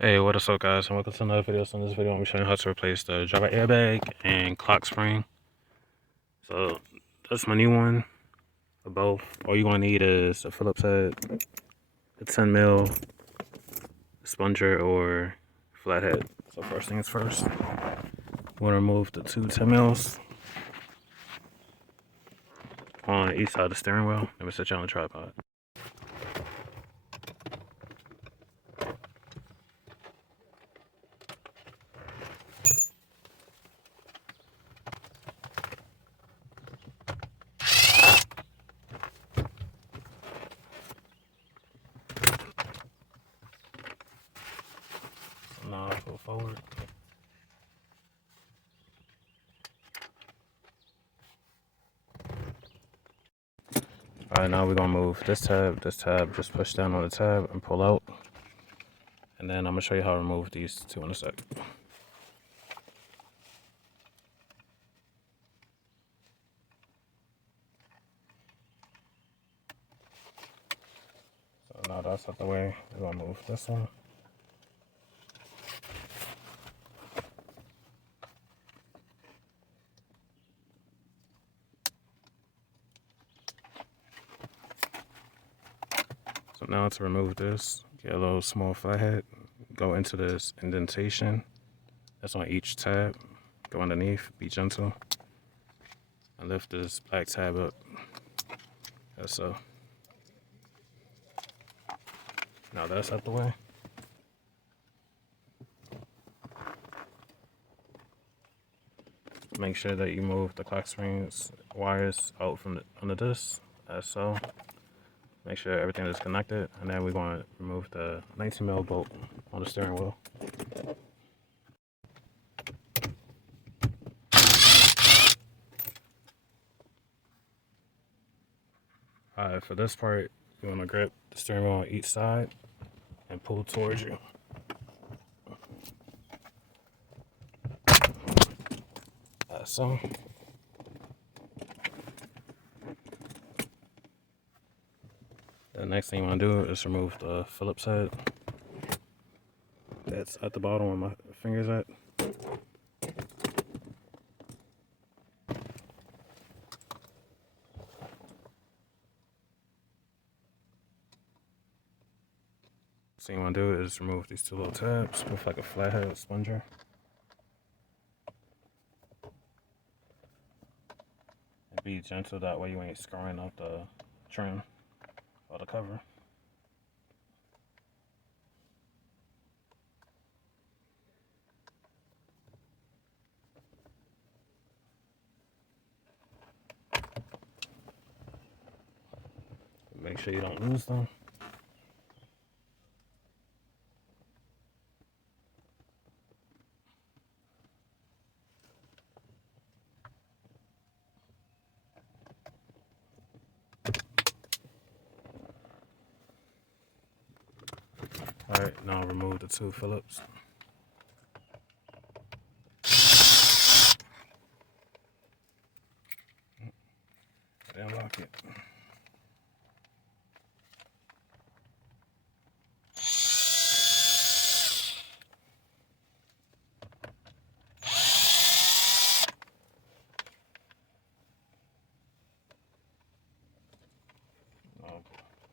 Hey, what is up guys, and welcome to another video. So in this video, I'm showing you how to replace the driver airbag and clock spring. So that's my new one for both. All you're gonna need is a Phillips head, a 10 mil spunger or flathead. So first things first, we're gonna remove the two 10 mils on each side of the steering wheel. Let me set you on the tripod. So now I'll go forward. Alright, now we're gonna move this tab, just push down on the tab and pull out. And then I'm gonna show you how to remove these two in a sec. So now that's out the way, we're gonna move this one. So now to remove this, get a little small flathead, go into this indentation that's on each tab, go underneath, be gentle, and lift this black tab up, as so. Now that's out the way. Make sure that you move the clock springs wires out from under this, as so. Make sure everything is connected, and then we're going to remove the 19 mil bolt on the steering wheel. Alright, for this part, you want to grip the steering wheel on each side and pull towards you. So. The next thing you want to do is remove the Phillips head that's at the bottom where my finger's at. So you want to do is remove these two little tabs with like a flathead spunger. And be gentle, that way you ain't scarring up the trim or the cover. Make sure you don't lose them. Alright, now remove the two Phillips. Unlock it.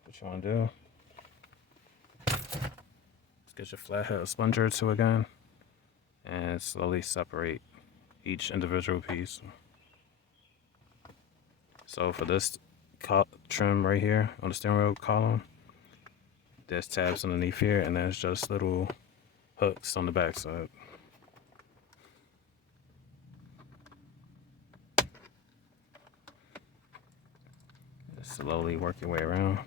What you want to do? Get your flathead spunger or two again, and slowly separate each individual piece. So for this trim right here on the steering wheel column, there's tabs underneath here, and there's just little hooks on the back side. Just slowly work your way around.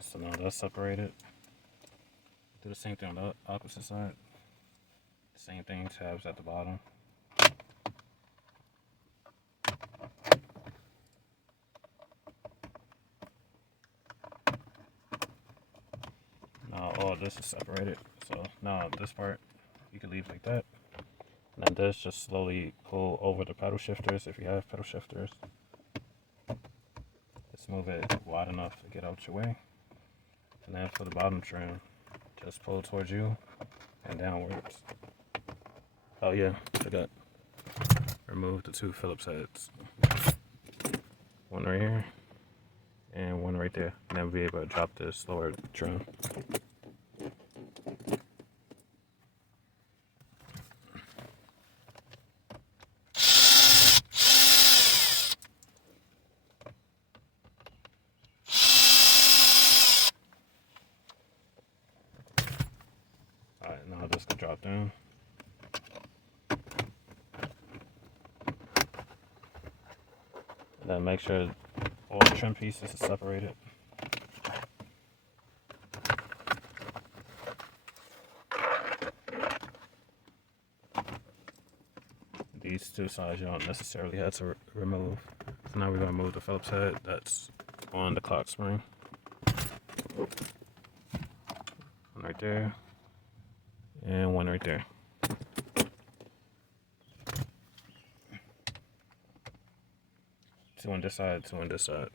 So now that's separated. Do the same thing on the opposite side. Same thing, tabs at the bottom. all this is separated. So now this part you can leave like that. And then this, just slowly pull over the pedal shifters if you have pedal shifters. Just move it wide enough to get out your way. And then for the bottom trim, just pull towards you and downwards. Oh yeah, forgot. Remove the 2 Phillips heads. One right here and one right there. And then we'll be able to drop this lower trim. Alright, now this can drop down. And then make sure all the trim pieces are separated. These 2 sides you don't necessarily have to remove. So now we're going to move the Phillips head that's on the Clockspring. One right there. And one right there. Two on this side, 2 on this side.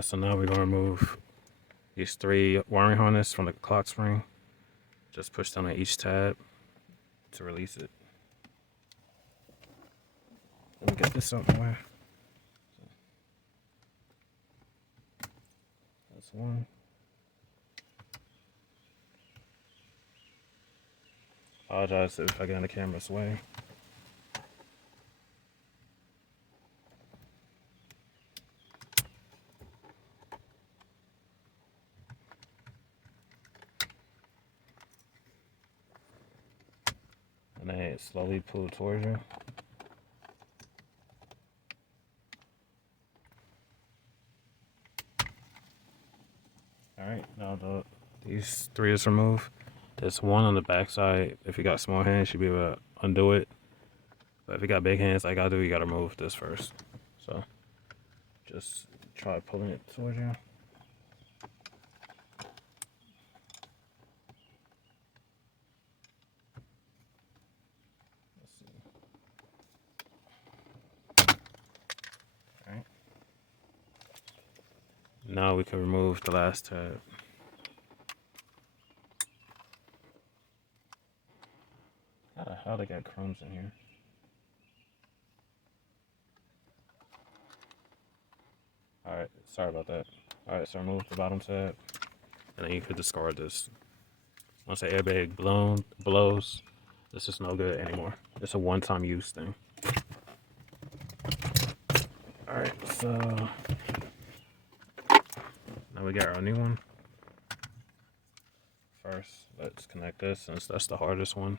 So now we're going to remove these 3 wiring harness from the Clockspring. Just push down on each tab to release it. Let me get this out of the way. That's one. Apologize if I get in the camera's way. And then slowly pull towards you. Alright, now these 3 is removed. There's one on the back side. If you got small hands, you'll be able to undo it. But if you got big hands like I do, you gotta remove this first. So just try pulling it towards you. Now we can remove the last tab. How the hell they got crumbs in here? Alright, sorry about that. Alright, so remove the bottom tab. And then you could discard this. Once the airbag blows, this is no good anymore. It's a one-time use thing. Alright, so now we got our new one. First, let's connect this since that's the hardest one.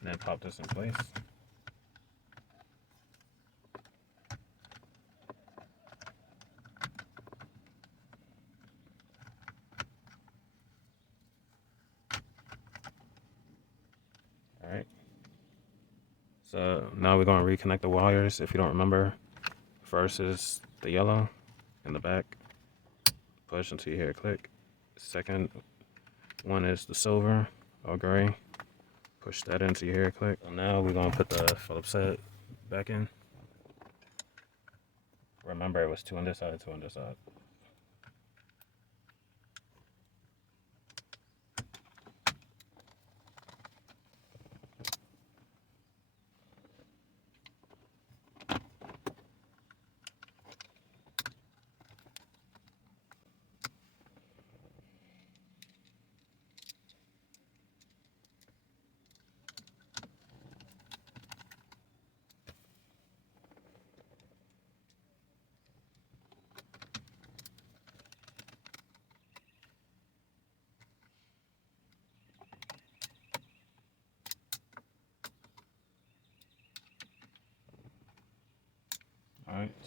And then pop this in place. Alright. So now we're going to reconnect the wires. If you don't remember, first is the yellow in the back. Push until you hear it click. Second one is the silver or gray. Push that into your hair click. So now we're gonna put the Phillips head back in. Remember, it was 2 on this side, 2 on this side.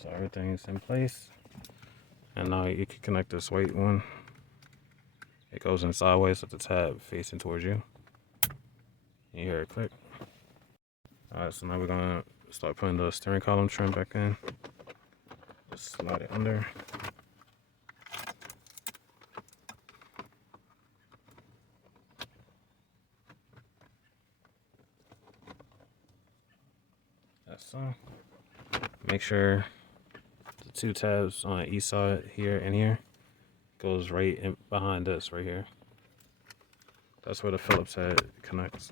So everything's in place. And now you can connect this weight one. It goes in sideways with the tab facing towards you. You hear it click. Alright, so now we're gonna start putting the steering column trim back in. Just slide it under. That's so. Make sure the two tabs on each side here and here goes right in behind this right here. That's where the Phillips head connects.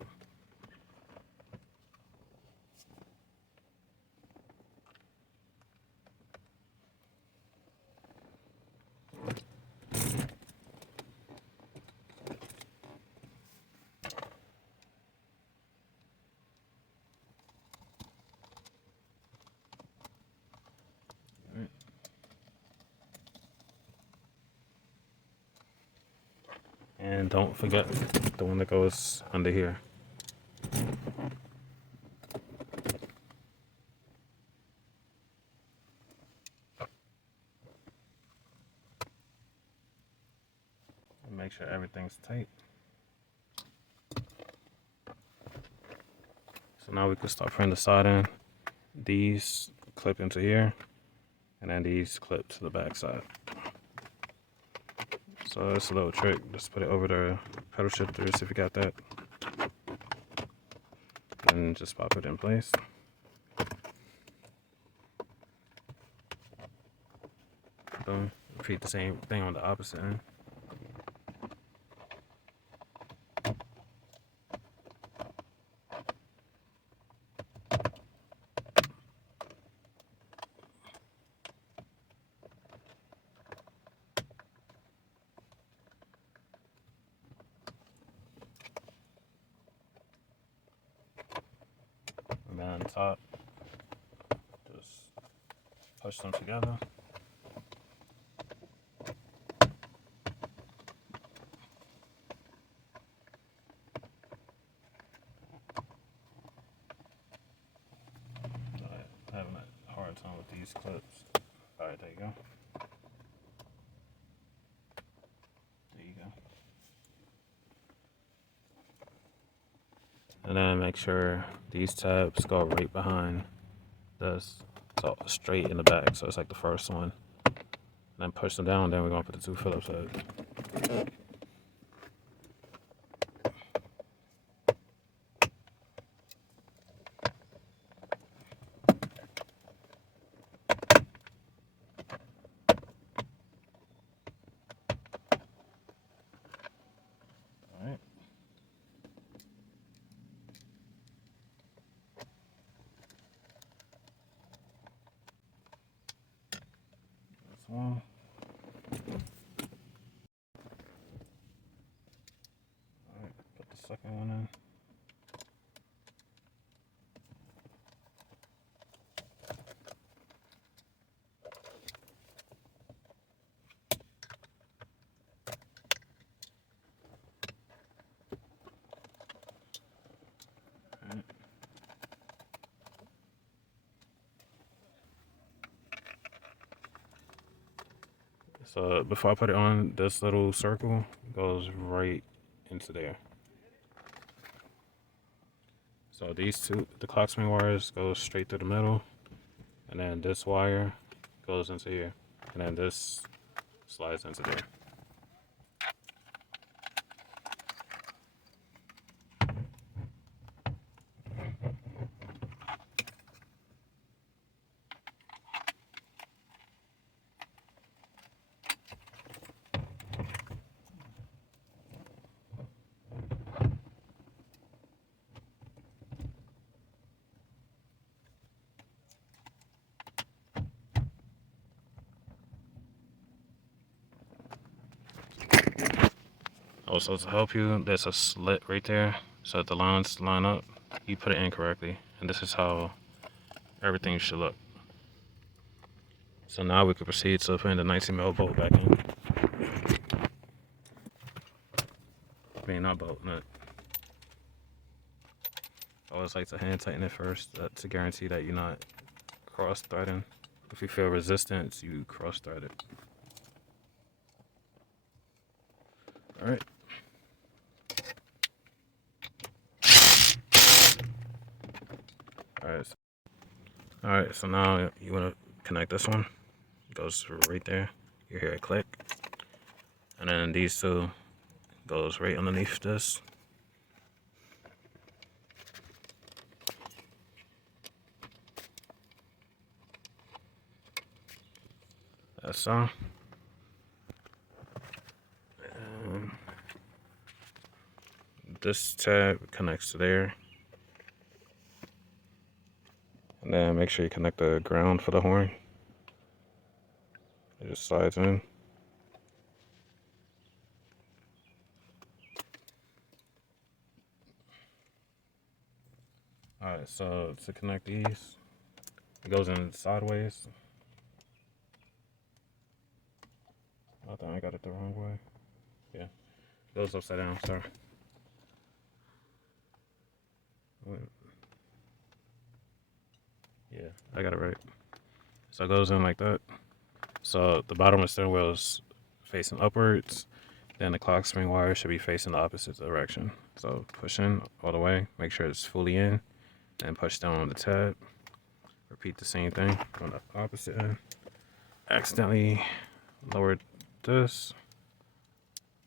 And don't forget the one that goes under here. And make sure everything's tight. So now we can start putting the side in. These clip into here, and then these clip to the back side. So it's a little trick. Just put it over the pedal shifters if you got that. And just pop it in place. Boom. Repeat the same thing on the opposite end. And then on top, just push them together. Having a hard time with these clips. Alright, there you go. There you go. And then make sure these tabs go right behind this, so straight in the back, so it's like the first one. And then push them down, then we're gonna put the two Phillips heads. Alright. This one. Alright, put the second one in. So before I put it on, this little circle goes right into there. So these two, the Clockspring wires go straight through the middle, and then this wire goes into here, and then this slides into there. Also, to help you, there's a slit right there, so that the lines line up. You put it in correctly, and this is how everything should look. So now we can proceed to putting the 19mm bolt back in. I mean, not bolt, nut. I always like to hand tighten it first to guarantee that you're not cross threading If you feel resistance, you cross thread it. Alright. Alright, so now you want to connect this one. It goes right there. You hear it click. And then these two goes right underneath this. That's so. This tab connects to there. And then make sure you connect the ground for the horn. It just slides in. Alright, so to connect these, it goes in sideways. I think I got it the wrong way. Yeah, it goes upside down, sorry. Yeah, I got it right. So it goes in like that. So the bottom of the steering wheel is facing upwards. Then the clock spring wire should be facing the opposite direction. So push in all the way, make sure it's fully in, and push down on the tab. Repeat the same thing on the opposite end. Accidentally lowered this.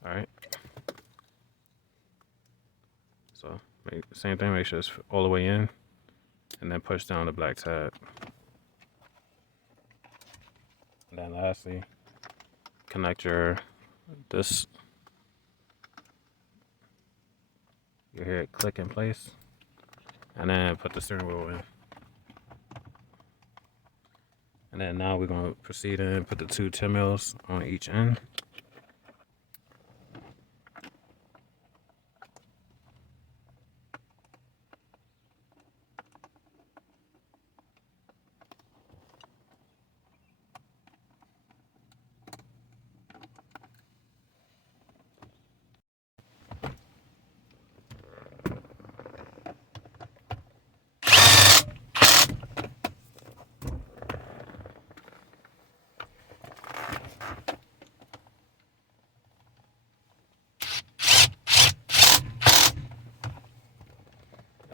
Alright. So same thing, make sure it's all the way in, and then push down the black tab. And then lastly, connect this. You hear it click in place, and then put the steering wheel in. And then now we're going to proceed and put the two 10 mils on each end.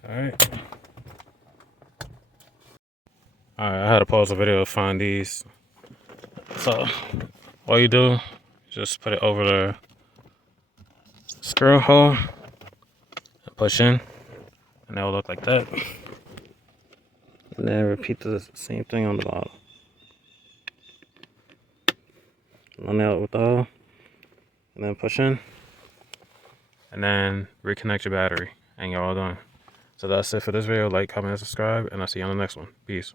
Alright, I had to pause the video to find these. So, all you do, just put it over the screw hole and push in, and that'll look like that. And then repeat the same thing on the bottom. Run out with the hole, and then push in, and then reconnect your battery, and you're all done. So that's it for this video. Like, comment, and subscribe, and I'll see you on the next one. Peace.